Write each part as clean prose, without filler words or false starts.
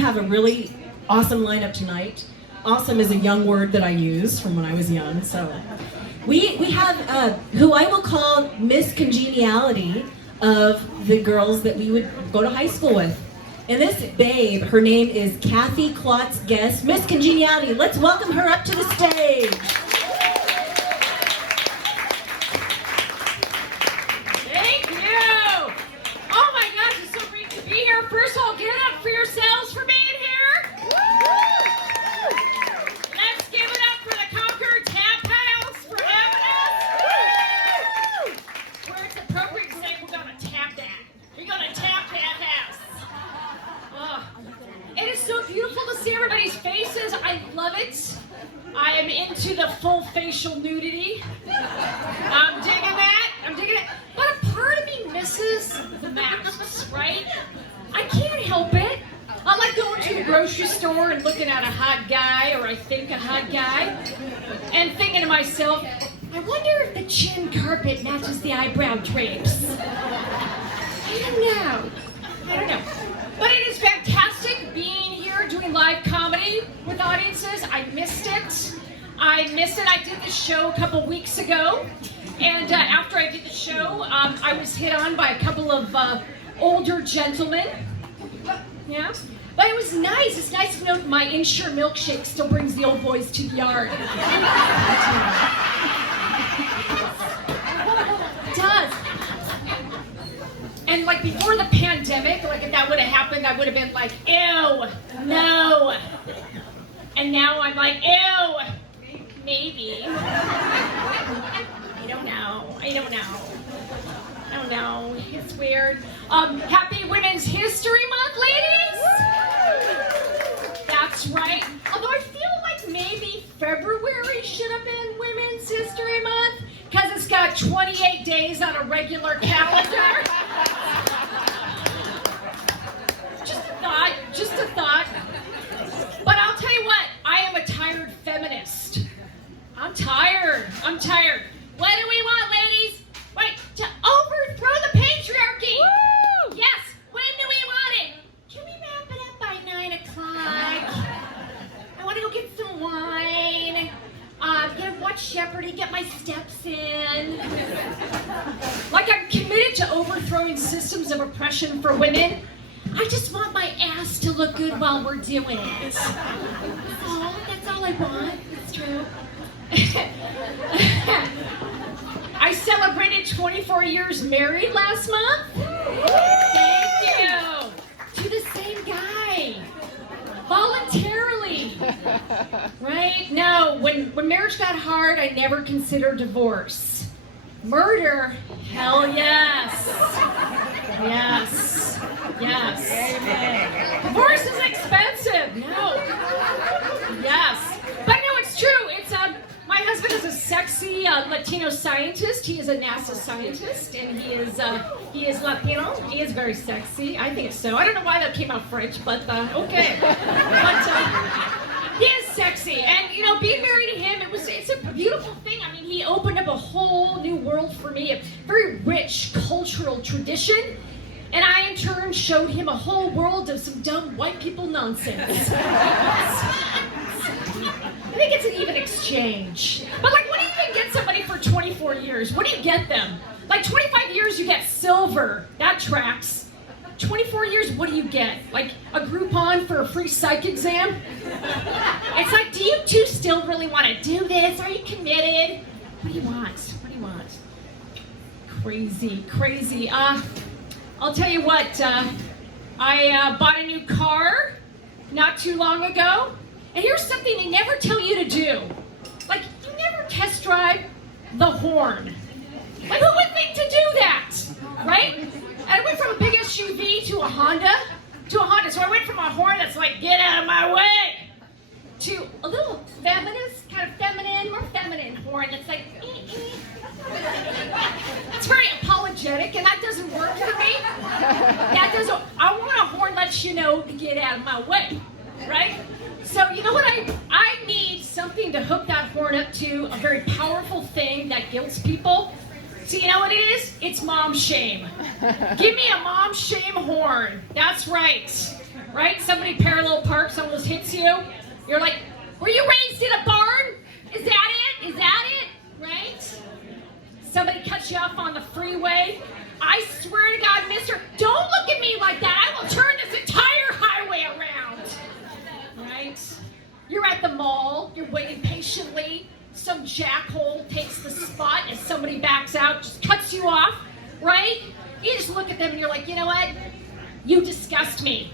have a really awesome lineup tonight. Awesome is a young word that I use from when I was young. So we have who I will call Miss Congeniality of the girls that we would go to high school with. And this babe, her name is Kathy Klotz-Guest, Miss Congeniality. Let's welcome her up to the stage. Thank you. Oh my gosh, it's so great to be here. First of all, give it up for yourselves for being here. Let's give it up for the Concord Tap House for having us. Where it's appropriate to say we're going to tap that. We're going to tap that house. Oh, it is so beautiful to see everybody's faces. I love it. I am into the full facial nudity. I'm digging that. I'm digging it. But a part of me misses the masks, right? I can't help it. I like going to the grocery store and looking at a hot guy, or I think a hot guy, and thinking to myself, I wonder if the chin carpet matches the eyebrow drapes. I don't know. But it is fantastic being here doing live comedy with audiences. I missed it. I did the show a couple weeks ago. And after I did the show, I was hit on by a couple of older gentlemen. Yeah. But it was nice. It's nice to know that my Ensure milkshake still brings the old boys to the yard. It does. And like before the pandemic, like if that would have happened, I would have been like, ew, no. And now I'm like, ew, maybe. I don't know. It's weird. Happy Women's History Month, ladies. That's right. Although I feel like maybe February should have been Women's History Month because it's got 28 days on a regular calendar. Just a thought. But I'll tell you what, I am a tired feminist. I'm tired. What do we want, ladies? Wait, to overthrow the patriarchy. Woo! Yes, when do we want it? Can we wrap it up by 9 o'clock? I want to go get some wine. Watch Jeopardy, get my steps in. Like I'm committed to overthrowing systems of oppression for women. I just want my ass to look good while we're doing it. That's all I want. It's true. I celebrated 24 years married last month. Thank you. To the same guy. Voluntarily. Right? No, when marriage got hard, I never considered divorce. Murder? Hell yes. Yes. Amen. Divorce is expensive. No. Yes. But no, it's true. It's my husband is a sexy Latino scientist. He is a NASA scientist, and he is Latino. He is very sexy. I think so. I don't know why that came out French, but okay. But he is sexy, and being married to him, it's a beautiful thing. I mean, he opened up a whole new world for me, a very rich cultural tradition. And I, in turn, showed him a whole world of some dumb white people nonsense. I think it's an even exchange. But, what do you even get somebody for 24 years? What do you get them? 25 years, you get silver. That tracks. 24 years, what do you get? A Groupon for a free psych exam? It's like, do you two still really want to do this? Are you committed? What do you want? Crazy. I'll tell you what, I bought a new car not too long ago, and here's something they never tell you to do. You never test drive the horn. Who would think to do that, right? And I went from a big SUV to a Honda. So I went from a horn that's get out of my way, to a little feminist, kind of feminine, more feminine horn that's It's very apologetic, and that doesn't work for me. I want a horn that lets you know to get out of my way, right? So you know what I need something to hook that horn up to, a very powerful thing that guilts people. So you know what it is? It's mom shame. Give me a mom shame horn. That's right. Right? Somebody parallel hits you. You're like, were you raised in a barn? Is that it? Is that it? Right? Somebody cuts you off on the freeway. I swear to God, mister, don't look at me like that. I will turn this entire highway around. Right? You're at the mall. You're waiting patiently. Some jackhole takes the spot as somebody backs out, just cuts you off. Right? You just look at them and you're like, you know what? You disgust me.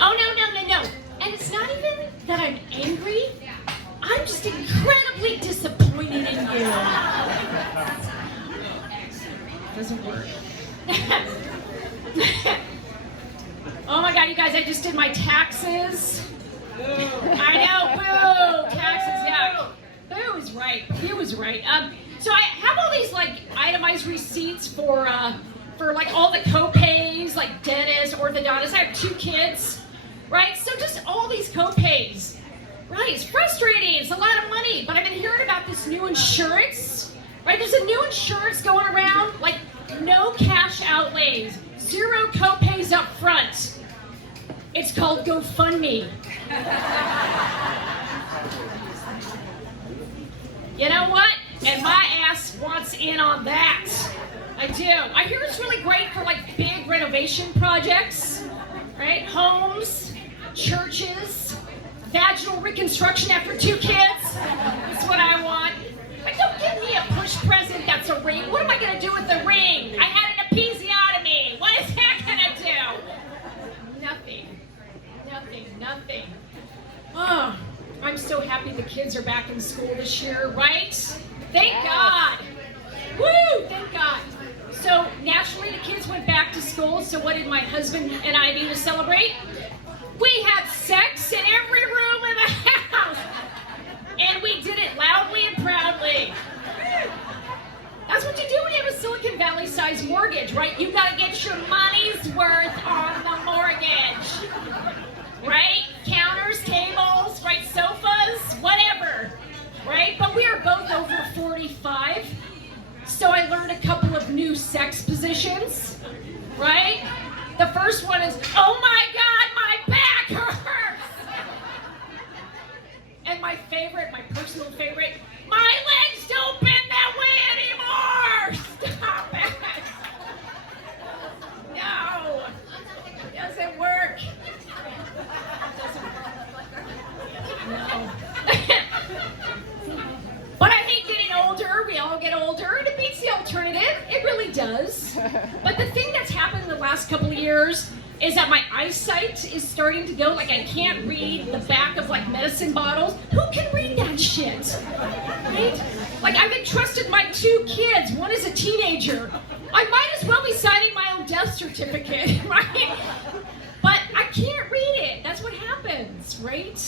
Oh, no. And it's not even that I'm angry. I'm just incredibly disappointed in you. Doesn't work. Oh my God, you guys, I just did my taxes. I know, boo, taxes, yeah. Boo is right, he was right. So I have all these like itemized receipts for like all the co-pays, like dentist, orthodontist. I have 2 kids, right? So just all these co-pays. Right, it's frustrating, it's a lot of money, but I've been hearing about this new insurance, right? There's a new insurance going around, like no cash outlays, 0 co-pays up front. It's called GoFundMe. You know what? And my ass wants in on that. I do. I hear it's really great for like big renovation projects, right? Homes, churches, vaginal reconstruction after 2 kids. That's what I want. But don't give me a push present that's a ring. What am I going to do with the ring? I had an episiotomy. What is that going to do? Nothing. Oh, I'm so happy the kids are back in school this year, right? Thank God. Woo, thank God. So naturally the kids went back to school. So what did my husband and I do to celebrate? We had sex in every room in the house. And we did it loudly and proudly. That's what you do when you have a Silicon Valley-sized mortgage, right? You gotta get your money's worth on the mortgage. Right? Counters, tables, right? Sofas, whatever. Right? But we are both over 45. So I learned a couple of new sex positions. Right? The first one is, oh my God, my back hurts. And my favorite, my personal favorite, my legs don't bend that way anymore. Stop it. No. It doesn't work. No. But I hate getting older. We all get older, and it beats the alternative. It really does. But the thing that's happened in the last couple of years is that my eyesight is starting to go, like I can't read the back of like medicine bottles. Who can read that shit? Right? Like I've entrusted my 2 kids. One is a teenager. I might as well be signing my own death certificate, right? But I can't read it. That's what happens, right?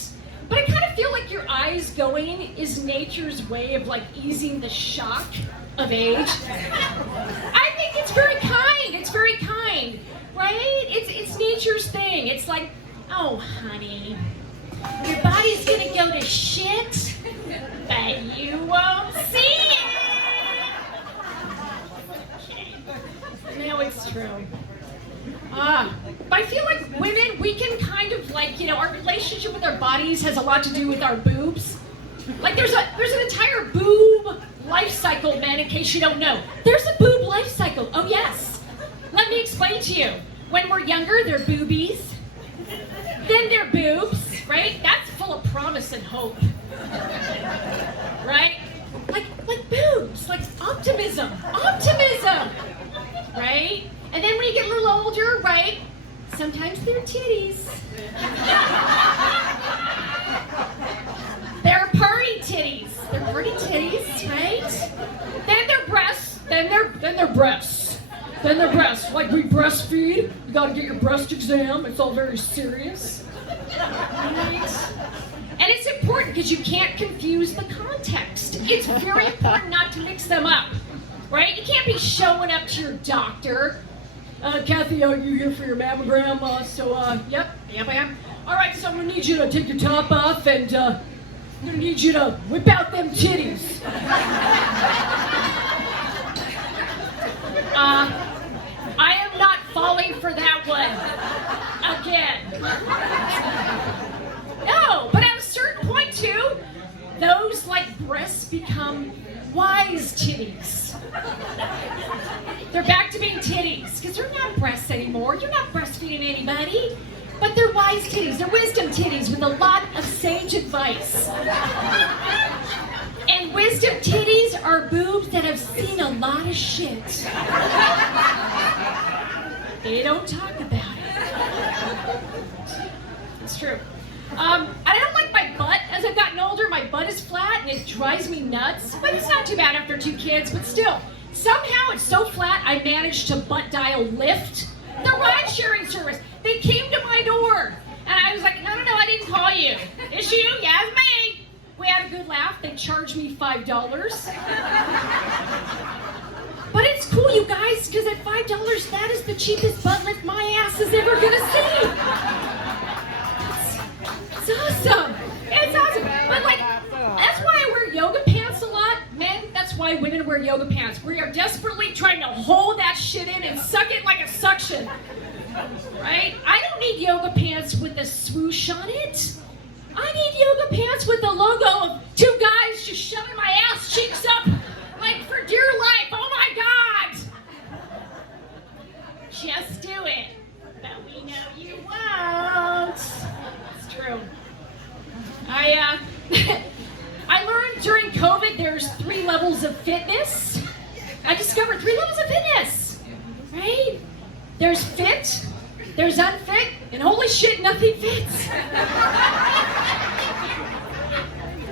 But I kind of feel like your eyes going is nature's way of like easing the shock of age. I think it's very kind. It's very kind, right? It's nature's thing. It's like, oh, honey, your body's gonna go to shit, but you won't see it. Okay. No, it's true. But I feel like women, we can kind of like, you know, our relationship with our bodies has a lot to do with our boobs. Like there's an entire boob life cycle, man, in case you don't know. There's a boob life cycle. Oh yes. Let me explain to you. When we're younger, they're boobies. Then they're boobs, right? That's full of promise and hope. Right? Like boobs, like optimism. Right? And then when you get a little older, right? Sometimes they're titties. They're party titties. They're party titties, right? Then they're breasts. Then they're breasts. Then they're breasts. Like we breastfeed. You gotta get your breast exam. It's all very serious. Right? And it's important because you can't confuse the context. It's very important not to mix them up. Right? You can't be showing up to your doctor. Kathy, are you here for your mammogram? Yep, I am. All right, so I'm gonna need you to take your top off, and I'm gonna need you to whip out them titties. I am not falling for that one again. No, wise titties. They're back to being titties, because they're not breasts anymore. You're not breastfeeding anybody. But they're wise titties, they're wisdom titties with a lot of sage advice. And wisdom titties are boobs that have seen a lot of shit. They don't talk about it. It's true. I don't like my butt. As I've gotten older, my butt is flat and it drives me nuts. But it's not too bad after 2 kids, but still. Somehow it's so flat, I managed to butt dial Lyft, the ride-sharing service. They came to my door, and I was like, no, I didn't call you. It's you? Yeah, it's me. We had a good laugh. They charged me $5. But it's cool, you guys, because at $5, that is the cheapest butt lift my ass is ever gonna see. It's awesome. It's awesome. But like, that's why I wear yoga pants a lot. Men, that's why women wear yoga pants. We are desperately trying to hold that shit in and suck it like a suction. Right? I don't need yoga pants with a swoosh on it. I need yoga pants with the logo of 2 guys just shoving my ass cheeks up like for dear life. Oh my God! Just do it. But we know you won't. It's true. I learned during COVID there's 3 levels of fitness. I discovered 3 levels of fitness. Right? There's fit, there's unfit, and holy shit, nothing fits.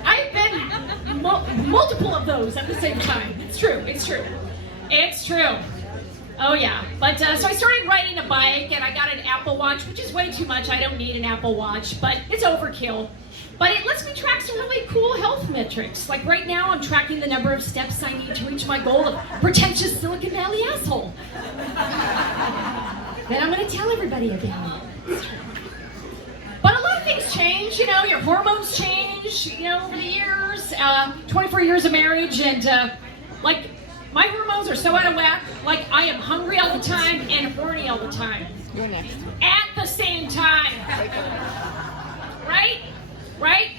I've been multiple of those at the same time. It's true. Oh yeah, but so I started riding a bike and I got an Apple Watch, which is way too much. I don't need an Apple Watch, but it's overkill. But it lets me track some really cool health metrics. Like right now, I'm tracking the number of steps I need to reach my goal of pretentious Silicon Valley asshole. Then I'm going to tell everybody about it. But a lot of things change, you know, your hormones change, you know, over the years. 24 years of marriage, and like, my hormones are so out of whack, like I am hungry all the time and horny all the time. You're next. At the same time. Right?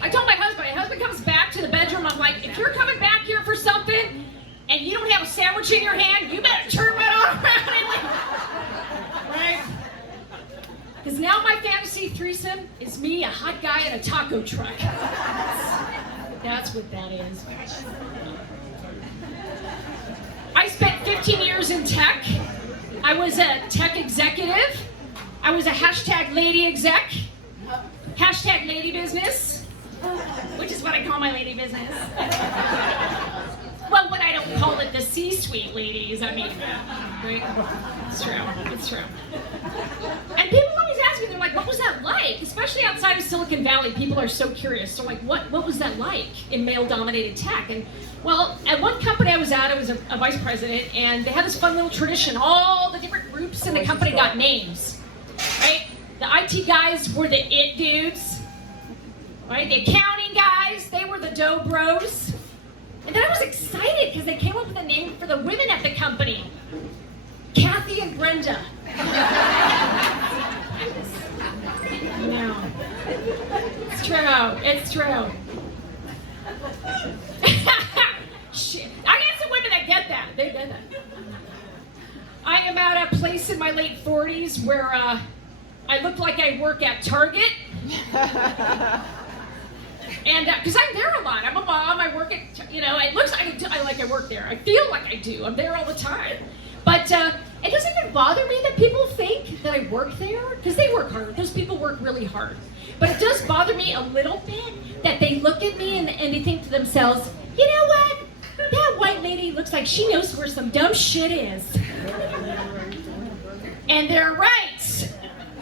I told my husband comes back to the bedroom, I'm like, if you're coming back here for something and you don't have a sandwich in your hand, you better turn right on around and leave. Right? Because now my fantasy threesome is me, a hot guy in a taco truck. That's what that is. I spent 15 years in tech. I was a tech executive. I was a hashtag lady exec. Hashtag lady business, which is what I call my lady business. Well, when I don't call it the C-suite ladies, I mean, right? It's true. And people always ask me, they're like, what was that like? Especially outside of Silicon Valley, people are so curious. So like, what was that like in male-dominated tech? And well, at one company I was at, I was a vice president, and they had this fun little tradition. All the different groups in the company got names, right? The IT guys were the it dudes, right? The accounting guys, they were the dough bros. And then I was excited because they came up with a name for the women at the company. Kathy and Brenda. No. It's true. Shit. I got some women that get that. They get that. I am at a place in my late 40s where I look like I work at Target. And because I'm there a lot. I'm a mom. I work at, you know, it looks like I work there. I feel like I do. I'm there all the time. But it doesn't even bother me that people think that I work there, because they work hard. Those people work really hard. But it does bother me a little bit that they look at me and they think to themselves, you know what? That white lady looks like she knows where some dumb shit is. And they're right.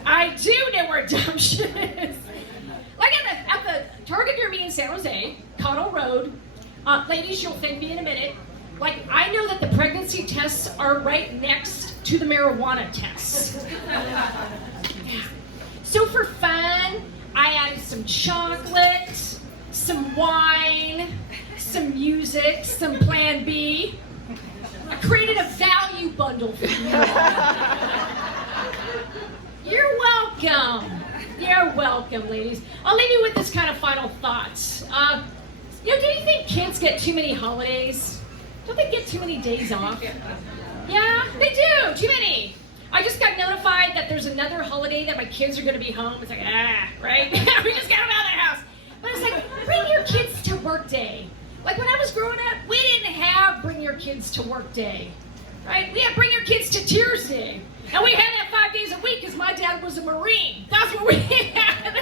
I do know where dumb shit is. Like at the Target near me in San Jose, Connell Road, ladies, you'll thank me in a minute. Like, I know that the pregnancy tests are right next to the marijuana tests. So for fun, I added some chocolate, some wine, some music, some Plan B. I created a value bundle for you all. You're welcome. You're welcome, ladies. I'll leave you with this kind of final thought. You know, do you think kids get too many holidays? Don't they get too many days off? Yeah, they do. Too many. I just got notified that there's another holiday that my kids are going to be home. It's like, right? We just got them out of the house. But it's like, bring your kids to work day. Like when I was growing up, we didn't have bring your kids to work day. Right? We had bring your kids to Tears Day. And we had that 5 days a week because my dad was a Marine. That's what we had.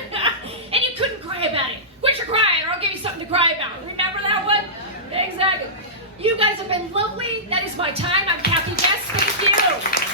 And you couldn't cry about it. Quit your crying or I'll give you something to cry about. Remember that one? Exactly. You guys have been lovely. That is my time. I'm Klotz-Guest. Thank you.